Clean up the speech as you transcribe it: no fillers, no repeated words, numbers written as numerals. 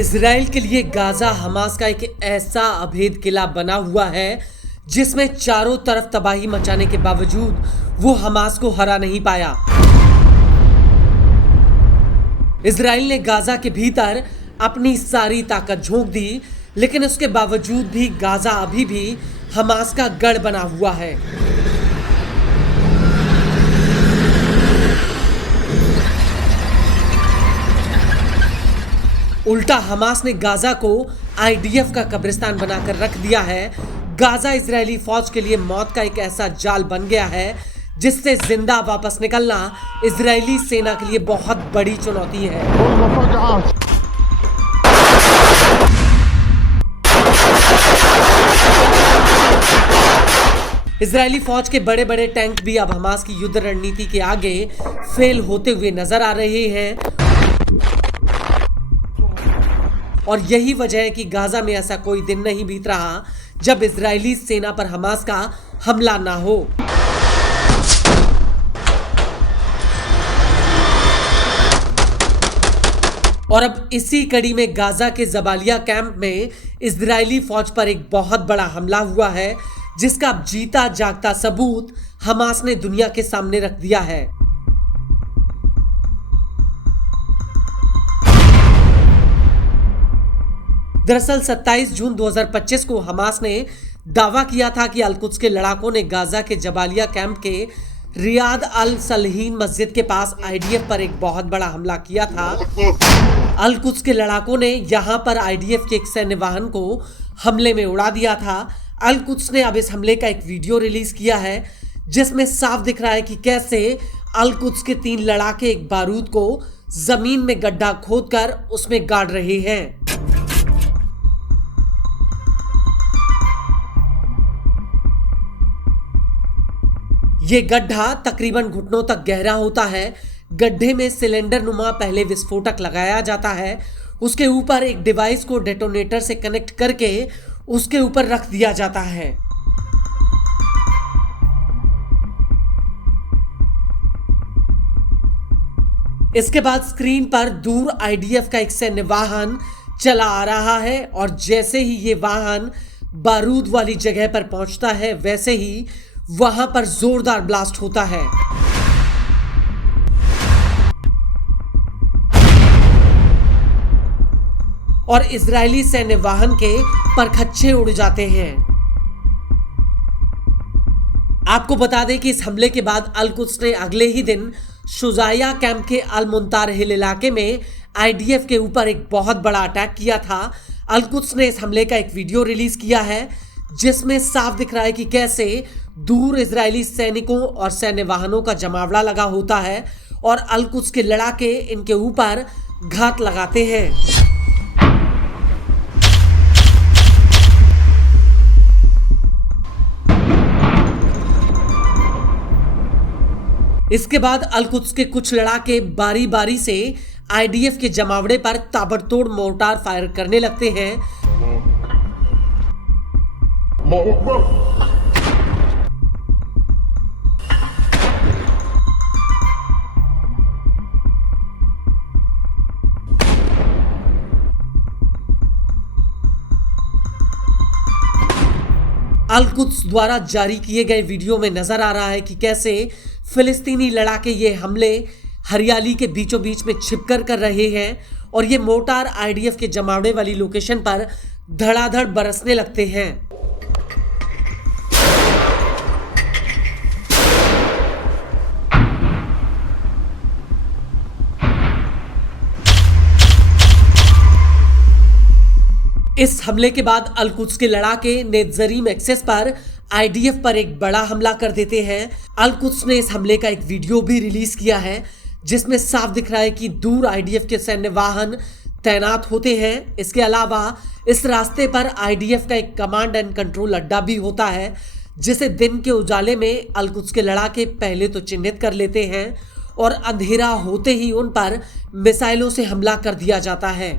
Israel के लिए Gaza Hamas का एक ऐसा अभेद किला बना हुआ है जिसमें चारों तरफ तबाही मचाने के बावजूद वो हमास को हरा नहीं पाया। इजराइल ने गाजा के भीतर अपनी सारी ताकत झोंक दी, लेकिन उसके बावजूद भी गाजा अभी भी हमास का गढ़ बना हुआ है। उल्टा हमास ने गाजा को आईडीएफ का कब्रिस्तान बनाकर रख दिया है। गाजा इजरायली फौज के लिए मौत का एक ऐसा जाल बन गया है जिससे जिंदा वापस निकलना इजरायली सेना के लिए बहुत बड़ी चुनौती है। इजरायली फौज के बड़े बड़े टैंक भी अब हमास की युद्ध रणनीति के आगे फेल होते हुए नजर आ रहे हैं और यही वजह है कि गाजा में ऐसा कोई दिन नहीं बीत रहा जब इजरायली सेना पर हमास का हमला ना हो। और अब इसी कड़ी में गाजा के जबालिया कैंप में इजरायली फौज पर एक बहुत बड़ा हमला हुआ है, जिसका अब जीता जागता सबूत हमास ने दुनिया के सामने रख दिया है। दरअसल 27 जून 2025 को हमास ने दावा किया था कि अल-कुद्स के लड़ाकों ने गाजा के जबालिया कैंप के रियाद अल सलहीन मस्जिद के पास आईडीएफ पर एक बहुत बड़ा हमला किया था। अल-कुद्स के लड़ाकों ने यहां पर आईडीएफ के एक सैन्य वाहन को हमले में उड़ा दिया था। अल-कुद्स ने अब इस हमले का एक वीडियो रिलीज किया है जिसमें साफ दिख रहा है कि कैसे अल-कुद्स के 3 लड़ाके एक बारूद को जमीन में गड्ढा खोदकर उसमें गाड़ रहे हैं। ये गड्ढा तकरीबन घुटनों तक गहरा होता है। गड्ढे में सिलेंडर नुमा पहले विस्फोटक लगाया जाता है, उसके ऊपर एक डिवाइस को डेटोनेटर से कनेक्ट करके उसके ऊपर रख दिया जाता है। इसके बाद स्क्रीन पर दूर आईडीएफ का एक सैन्य वाहन चला आ रहा है और जैसे ही ये वाहन बारूद वाली जगह पर पहुंचता है वैसे ही वहां पर जोरदार ब्लास्ट होता है और इजरायली सैन्य वाहन के परखच्चे उड़ जाते हैं। आपको बता दें कि इस हमले के बाद अल-कुद्स ने अगले ही दिन शुजाया कैंप के अल-मुंतार हिल इलाके में आईडीएफ के ऊपर एक बहुत बड़ा अटैक किया था। अल-कुद्स ने इस हमले का एक वीडियो रिलीज किया है जिसमें साफ दिख रहा है कि कैसे दूर इजरायली सैनिकों और सैन्य वाहनों का जमावड़ा लगा होता है और अल-कुद्स के लड़ाके इनके ऊपर घात लगाते हैं। इसके बाद अल-कुद्स के कुछ लड़ाके बारी बारी से आईडीएफ के जमावड़े पर ताबड़तोड़ मोर्टार फायर करने लगते हैं। अल-कुद्स द्वारा जारी किए गए वीडियो में नजर आ रहा है कि कैसे फिलिस्तीनी लड़ाके ये हमले हरियाली के बीचों बीच में छिपकर कर रहे हैं और ये मोर्टार आईडीएफ के जमावड़े वाली लोकेशन पर धड़ाधड़ बरसने लगते हैं। इस हमले के बाद अल-कुद्स के लड़ाके नेत्जरीम एक्सेस पर आईडीएफ पर एक बड़ा हमला कर देते हैं। अल-कुद्स ने इस हमले का एक वीडियो भी रिलीज किया है जिसमें साफ दिख रहा है कि दूर आईडीएफ के सैन्य वाहन तैनात होते हैं। इसके अलावा इस रास्ते पर आईडीएफ का एक कमांड एंड कंट्रोल अड्डा भी होता है जिसे दिन के उजाले में अल-कुद्स के लड़ाके पहले तो चिन्हित कर लेते हैं और अंधेरा होते ही उन पर मिसाइलों से हमला कर दिया जाता है।